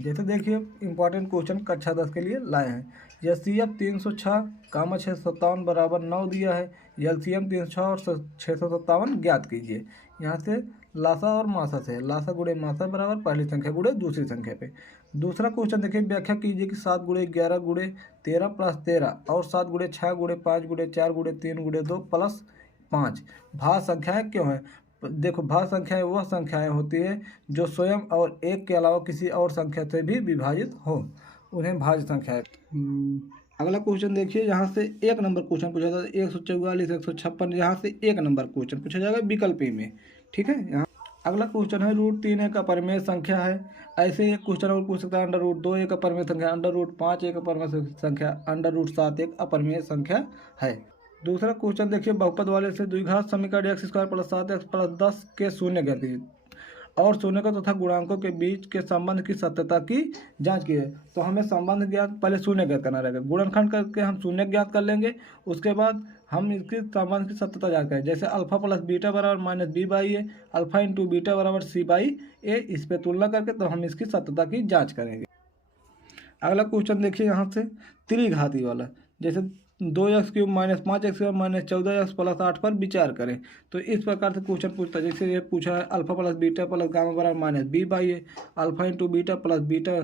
जैसे देखिए important question कक्षा 10 के लिए लाए हैं। एचसीएफ 306, 657 बराबर 9 दिया है। एलसीएम 306 और 657 ज्ञात कीजिए। यहाँ से लासा और मासा से, लासा गुणे मासा बराबर पहली संख्या गुणे दूसरी संख्या पे। दूसरा क्वेश्चन देखिए, व्याख्या कीजिए कि 7 गुणे 11 गुणे 13 प्लस 13 और 7 गुणे 6 गुणे 5 गुणे 4 गुणे 3 गुणे 2 प्लस 5 भाज्य संख्याएं क्यों हैं। देखो, भाज्य संख्याएं वह संख्याएं होती है जो स्वयं और एक के अलावा किसी और संख्या से भी विभाजित हो, उन्हें भाज्य संख्याएं। अगला क्वेश्चन देखिए, यहाँ से एक नंबर क्वेश्चन पूछा था 144 156, यहाँ से एक नंबर क्वेश्चन पूछा जाएगा विकल्प ए में। ठीक है। यहाँ अगला क्वेश्चन है √3 एक अपरिमेय संख्या है। ऐसे एक क्वेश्चन और पूछ सकता है √2 एक अपरिमेय संख्या, √5 एक अपरिमेय संख्या, √7 एक अपरिमेय संख्या है। दूसरा क्वेश्चन देखिए, बहुपद वाले से द्विघात समीकरण x² + 7x + 10 के शून्य ज्ञात कीजिए और शून्य तथा गुणांकों के बीच के संबंध की सत्यता की जांच की है। तो हमें संबंध ज्ञात, पहले शून्य ज्ञात करना रहेगा, गुणनखंड करके हम शून्य ज्ञात कर लेंगे, उसके बाद हम इसकी संबंध की सत्यता जांच करें। जैसे अल्फा प्लस बीटा बराबर -b/a, अल्फा इंटू बीटा बराबर c/a, इस पर तुलना करके तो हम इसकी सत्यता की जाँच करेंगे। अगला क्वेश्चन देखिए, यहाँ से त्रिघाती वाला, जैसे 2x³ - 5x² - 14x + 8 पर विचार करें। तो इस प्रकार से क्वेश्चन पूछता है, जैसे ये पूछा है alpha plus beta plus gamma बराबर -b/a, alpha into beta plus beta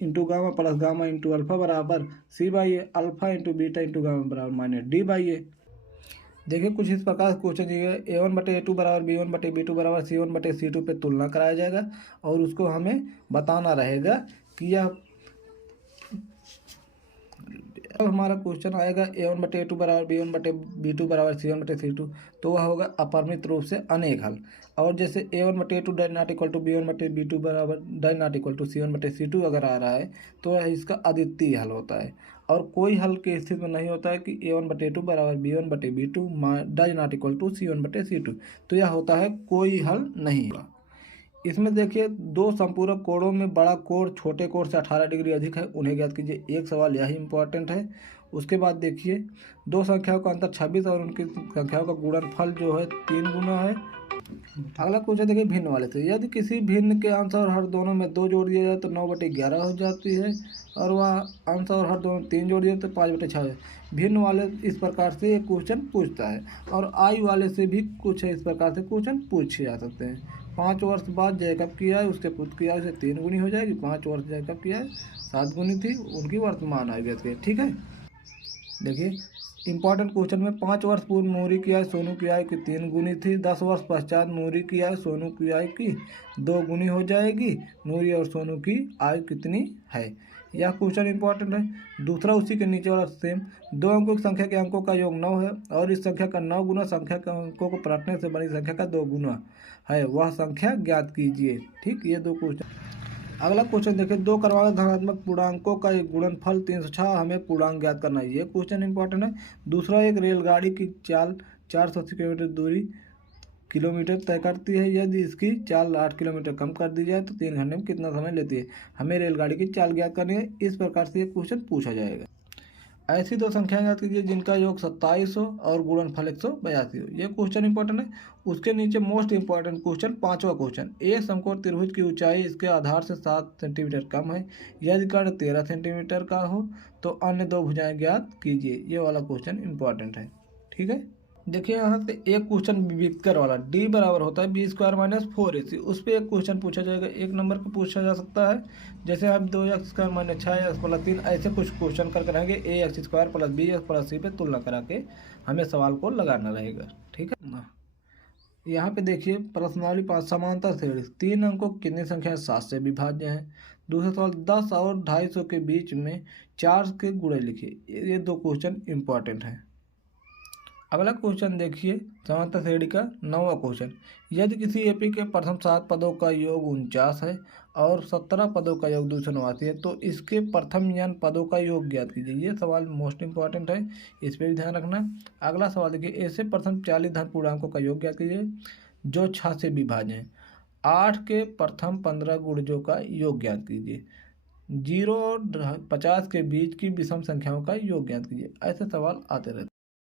into gamma plus gamma into alpha बराबर c/a, alpha into beta into gamma बराबर -d/a। देखिए कुछ इस प्रकार से क्वेश्चन दिए गए, a1/a2 बराबर b1/b2 बराबर c1/c2 पे तुलना कराया जाएगा और उसको हमें बताना रहेगा कि यह अब हमारा क्वेश्चन आएगा a1/a2 बराबर b1/b2 बराबर c1/c2, तो वह होगा अपरिमित रूप से अनेक हल। और जैसे a1/a2 die not equal to b1/b2 बराबर die not equal to c1/c2 अगर आ रहा है तो वह इसका अद्वितीय हल होता है। और कोई हल की स्थिति में नहीं होता है कि a1/a2 बराबर b1/b2 die not equal to c1/c2, तो यह होता है कोई हल नहीं। इसमें देखिए दो संपूरक कोणों में बड़ा कोण छोटे कोण से 18 डिग्री अधिक है, उन्हें ज्ञात कीजिए। एक सवाल यही इंपॉर्टेंट है। उसके बाद देखिए दो संख्याओं का अंतर 26 और उनकी संख्याओं का गुणनफल जो है 3 गुना है। अगला क्वेश्चन देखिए भिन्न वाले से, यदि किसी भिन्न के अंश और हर दोनों में 2 जोड़ दिया जाए तो 9/11 हो जाती है, और वह अंश और हर दोनों 3 जोड़ दिए तो 5/6। भिन्न वाले इस प्रकार से एक क्वेश्चन पूछता है, और आई वाले से भी कुछ इस प्रकार से क्वेश्चन पूछे जा सकते हैं। 5 वर्ष बाद जैकब की आयु उसके पुत्र की आयु से 3 गुनी हो जाएगी। 5 वर्ष जैकब की आयु 7 गुनी थी, उनकी वर्तमान आयु व्यक्त की। ठीक है। देखिए इंपॉर्टेंट क्वेश्चन में 5 वर्ष पूर्व नूरी की आयु सोनू की आयु की 3 गुनी थी। 10 वर्ष पश्चात नूरी की आयु सोनू की आयु की 2 गुनी हो जाएगी। नूरी और सोनू की आयु कितनी है, यह क्वेश्चन इंपॉर्टेंट है। दूसरा उसी के नीचे वाला सेम, 2 अंकों की संख्या के अंकों का योग 9 है और इस संख्या का 9 गुना संख्या के अंकों को पलटने से बनी संख्या का 2 गुना है, वह संख्या ज्ञात कीजिए। ठीक, ये दो क्वेश्चन। अगला क्वेश्चन देखिए, 2 क्रमांक धनात्मक पूर्णांकों का एक गुणनफल 306, हमें पूर्णांक ज्ञात करना है। ये क्वेश्चन इंपॉर्टेंट है। दूसरा, एक रेलगाड़ी की चाल 480 किलोमीटर दूरी किलोमीटर तय करती है, यदि इसकी चाल 8 किलोमीटर कम कर दी जाए तो 3 घंटे में कितना समय लेती है, हमें रेलगाड़ी की चाल ज्ञात करनी है। इस प्रकार से ये क्वेश्चन पूछा जाएगा। ऐसी दो संख्याएं ज्ञात कीजिए जिनका योग 27 हो और गुणनफल 182 हो, ये क्वेश्चन इंपॉर्टेंट है। उसके नीचे मोस्ट इंपॉर्टेंट क्वेश्चन, 5वां क्वेश्चन, एक समकोण त्रिभुज की ऊंचाई इसके आधार से 7 सेंटीमीटर कम है, यदि कर्ण 13 सेंटीमीटर का हो तो अन्य दो भुजाएं ज्ञात कीजिए। ये वाला क्वेश्चन इंपॉर्टेंट है। ठीक है। देखिए यहाँ से एक क्वेश्चन विविक्तर वाला, डी बराबर होता है b² - 4ac, उस पर एक क्वेश्चन पूछा जाएगा। एक नंबर का पूछा जा सकता है, जैसे आप 2x² - 6x + 3, ऐसे कुछ क्वेश्चन करके रहेंगे। ax² + bx + c पे तुलना करा के हमें सवाल को लगाना रहेगा। ठीक है। यहाँ पे देखिए प्रश्नावली 5, समांतर श्रेणी 3 अंकों की कितनी संख्या 7 से विभाज्य है। दूसरा सवाल, 10 और 250 के बीच में 4 के गुणे लिखिए। ये दो क्वेश्चन इंपॉर्टेंट हैं। अगला क्वेश्चन देखिए, समांतर श्रेणी का 9वां क्वेश्चन, यदि किसी एपी के प्रथम 7 पदों का योग 49 है और 17 पदों का योग 289 है, तो इसके प्रथम n पदों का योग ज्ञात कीजिए। ये सवाल मोस्ट इंपॉर्टेंट है, इस पर भी ध्यान रखना। अगला सवाल देखिए, ऐसे प्रथम 40 धन पूर्णांकों का योग ज्ञात कीजिए जो 6 से विभाज्य हैं। 8 के प्रथम 15 गुणजों का योग ज्ञात कीजिए। 0 और 50 के बीच की विषम संख्याओं का योग ज्ञात कीजिए। ऐसे सवाल आते रहते हैं।